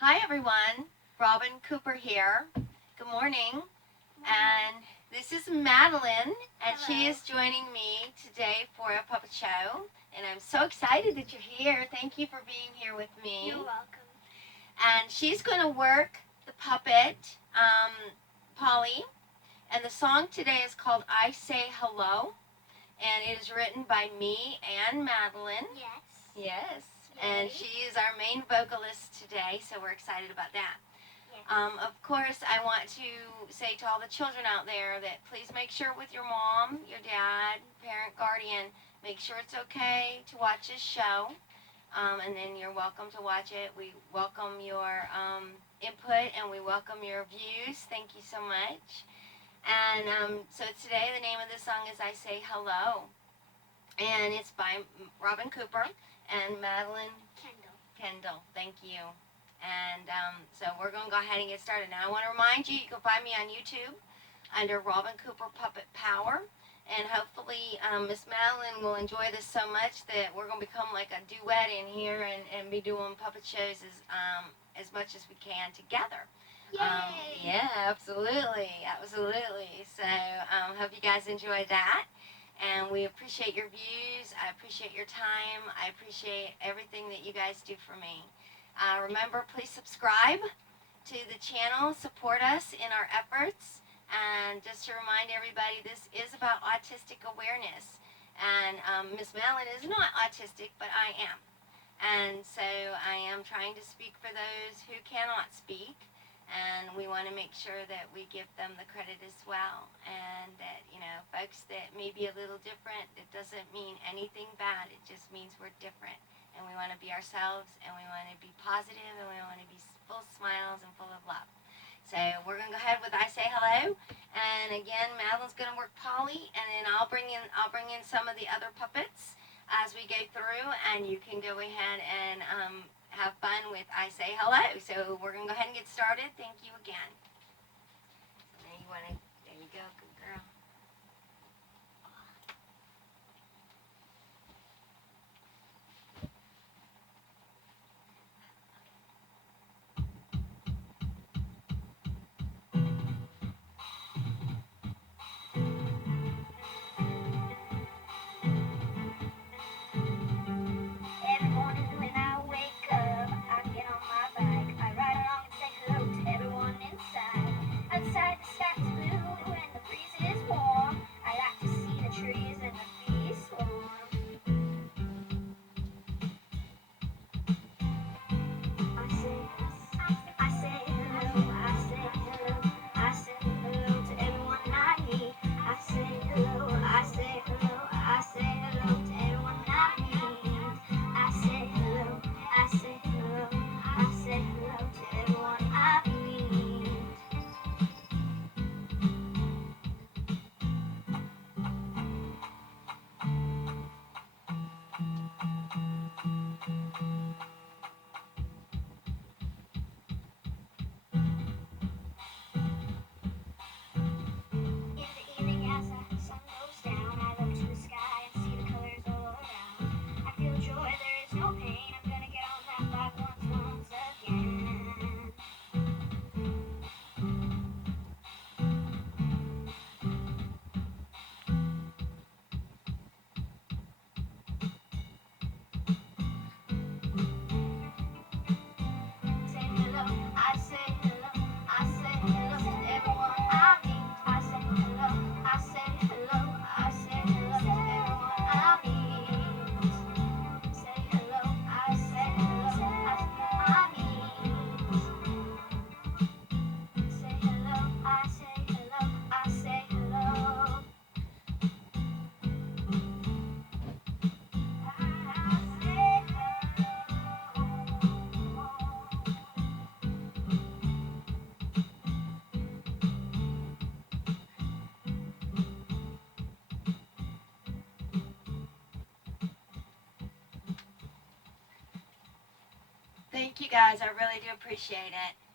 Hi everyone, Robin Cooper here. Good morning. And this is Madeline, and she Hello. is joining me today for a puppet show. And I'm so excited that you're here. Thank you for being here with me. You're welcome. And she's going to work the puppet, Polly. And the song today is called I Say Hello. And it is written by me and Madeline. Yes. Yes. Yay. And she is our main vocalist today, so we're excited about that. Yes. Of course, I want to say to all the children out there that please make sure with your mom, your dad, parent, guardian, make sure it's okay to watch this show. And then you're welcome to watch it. We welcome your input and we welcome your views. Thank you so much. And so today the name of the song is I Say Hello. And it's by Robin Cooper and Madeline Kendall. Thank you. And so we're going to go ahead and get started. Now I want to remind you, you can find me on YouTube under Robin Cooper Puppet Power. And hopefully Miss Madeline will enjoy this so much that we're going to become like a duet in here and be doing puppet shows as much as we can together. Yay! Yeah, absolutely. So hope you guys enjoy that. And we appreciate your views. I appreciate your time. I appreciate everything that you guys do for me. Remember, please subscribe to the channel. Support us in our efforts. And just to remind everybody, this is about autistic awareness. And Miss Madeline is not autistic, but I am. And so I am trying to speak for those who cannot speak. And we want to make sure that we give them the credit as well. And that, folks that may be a little different, it doesn't mean anything bad. It just means we're different. And we want to be ourselves, and we want to be positive, and we want to be full of smiles and full of love. So we're going to go ahead with I Say Hello. And again, Madeline's going to work Polly, and then I'll bring in some of the other puppets as we go through, and you can go ahead and have fun with I Say Hello. So we're going to go ahead and get started. Thank you again. There you go, good girl. Every morning when I wake up, I get on my bike. I ride along and say hello to everyone inside. Outside the sky is blue and the breeze is warm. I like to see the trees and the bees swarm. I say hello, I say hello, I say hello to everyone I meet. I say hello, I say hello, I say hello to everyone I meet. I say hello, I say hello, I say hello to everyone I meet. In the evening as the sun goes down, I look to the sky and see the colors all around. I feel joy, there is no pain. I'm gonna get on that bike once again. Say hello, I say hello, I say hello to everyone I meet. I say hello, I say hello, I say hello to everyone I meet. Say hello, I say hello, I meet. Say hello, I say hello, I say hello. I say Thank you guys. I really do appreciate it.